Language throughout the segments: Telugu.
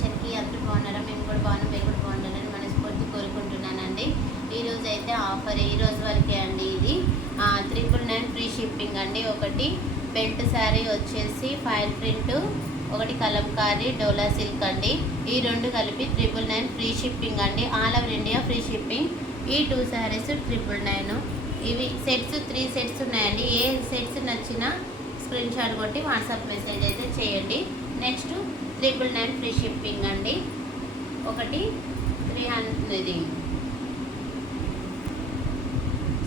కలెక్షన్కి. అందరూ బాగున్నారా? మేము కూడా బాగున్నాం, మీరు కూడా బాగుండాలని మనస్ఫూర్తి కోరుకుంటున్నానండి. ఈరోజు అయితే ఆఫర్ ఈ రోజు వరకే అండి. ఇది 999 ఫ్రీ షిప్పింగ్ అండి. ఒకటి బెల్ట్ శారీ వచ్చేసి ఫైల్ ప్రింట్, ఒకటి కలంకారీ డోలా సిల్క్ అండి. ఈ రెండు కలిపి 999 ఫ్రీ షిప్పింగ్ అండి. All over India free shipping. ఈ 2 శారీస్ 999. ఇవి సెట్స్ 3 సెట్స్ ఉన్నాయండి. ఏ సెట్స్ నచ్చినా స్క్రీన్ షాట్ కొట్టి వాట్సాప్ మెసేజ్ అయితే చేయండి. నెక్స్ట్ 999 ఫ్రీ షిప్పింగ్ అండి. ఒకటి 300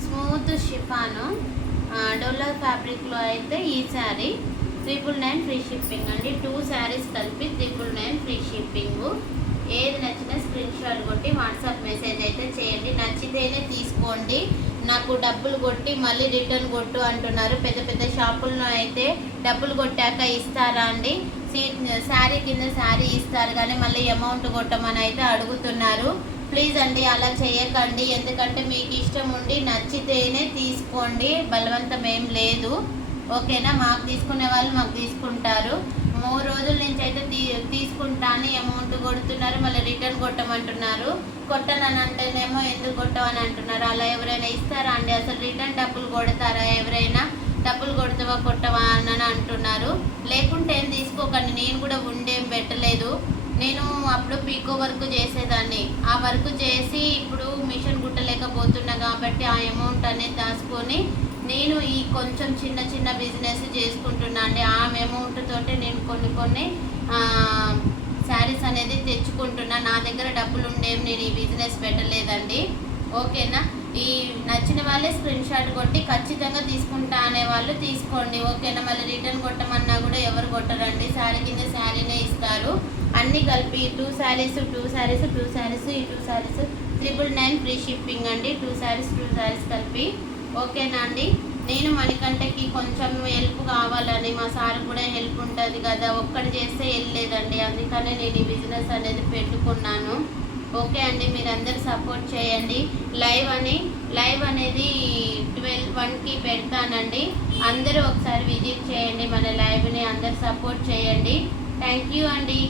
స్మూత్ షిఫాను డోలా ఫ్యాబ్రిక్లో అయితే ఈ శారీ 999 ఫ్రీ షిప్పింగ్ అండి. 2 శారీస్ కలిపి 999 ఫ్రీ షిప్పింగ్. ఏది నచ్చినా స్క్రీన్ షాట్ కొట్టి వాట్సాప్ మెసేజ్ అయితే చేయండి. నచ్చితేనే తీసుకోండి. నాకు డబ్బులు కొట్టి మళ్ళీ రిటర్న్ కొట్టు అంటున్నారు. పెద్ద పెద్ద షాపుల్లో అయితే డబ్బులు కొట్టాక ఇస్తారా అండి? శారీ కింద శారీ ఇస్తారు కానీ మళ్ళీ అమౌంట్ కొట్టమని అయితే అడుగుతున్నారు. ప్లీజ్ అండి అలా చేయకండి. ఎందుకంటే మీకు ఇష్టం ఉండి నచ్చితేనే తీసుకోండి, బలవంతం ఏం లేదు. ఓకేనా? మాకు తీసుకునే వాళ్ళు మాకు తీసుకుంటారు. 3 రోజుల నుంచి అయితే తీసుకుంటాను అమౌంట్ కొడుతున్నారు, మళ్ళీ రిటర్న్ కొట్టమంటున్నారు. కొట్టనని అంటేనేమో ఎందుకు కొట్టమని అంటున్నారు. అలా ఎవరైనా ఇస్తారా అండి? అసలు రిటర్న్ డబ్బులు కొడతారా? ఎవరైనా డబ్బులు కొడతావా కొట్టవా అని అంటున్నారు. లేకుంటే ఏం తీసుకోకండి. నేను కూడా ఉండేం పెట్టలేదు. నేను అప్పుడు పీకో వర్క్ చేసేదాన్ని. ఆ వర్క్ చేసి ఇప్పుడు మిషన్ కుట్టలేకపోతున్నా కాబట్టి ఆ అమౌంట్ అనేది దాచుకొని నేను ఈ కొంచెం చిన్న చిన్న బిజినెస్ చేసుకుంటున్నా అండి. ఆ అమౌంట్ తోటి నేను కొన్ని శారీస్ అనేది తెచ్చుకుంటున్నా. నా దగ్గర డబ్బులు ఉండేం నేను ఈ బిజినెస్ పెట్టలేదండి. ఓకేనా? ఈ నచ్చిన వాళ్ళే స్క్రీన్ షాట్ కొట్టి ఖచ్చితంగా తీసుకుంటా అనే వాళ్ళు తీసుకోండి. ఓకేనా? మళ్ళీ రిటర్న్ కొట్టమన్నా కూడా ఎవరు కొట్టరండి. శారీ కింద శారీనే ఇస్తారు. అన్నీ కలిపి 2 శారీస్ ఈ 2 శారీస్ 999 ఫ్రీ షిప్పింగ్ అండి. 2 శారీస్ కలిపి. ఓకేనా అండి? నేను మణికంఠకి కొంచెం హెల్ప్ కావాలని, మా సార్ కూడా హెల్ప్ ఉంటుంది కదా, ఒక్కటి చేస్తే వెళ్ళలేదండి. అందుకనే నేను ఈ బిజినెస్ అనేది పెట్టుకున్నాను. ఓకే అండి, మీరందరూ సపోర్ట్ చేయండి. లైవ్ అనేది 12-1కి పెడతానండి. అందరూ ఒకసారి విజిట్ చేయండి మన లైవ్ని. అందరూ సపోర్ట్ చేయండి. థ్యాంక్ యూ అండి.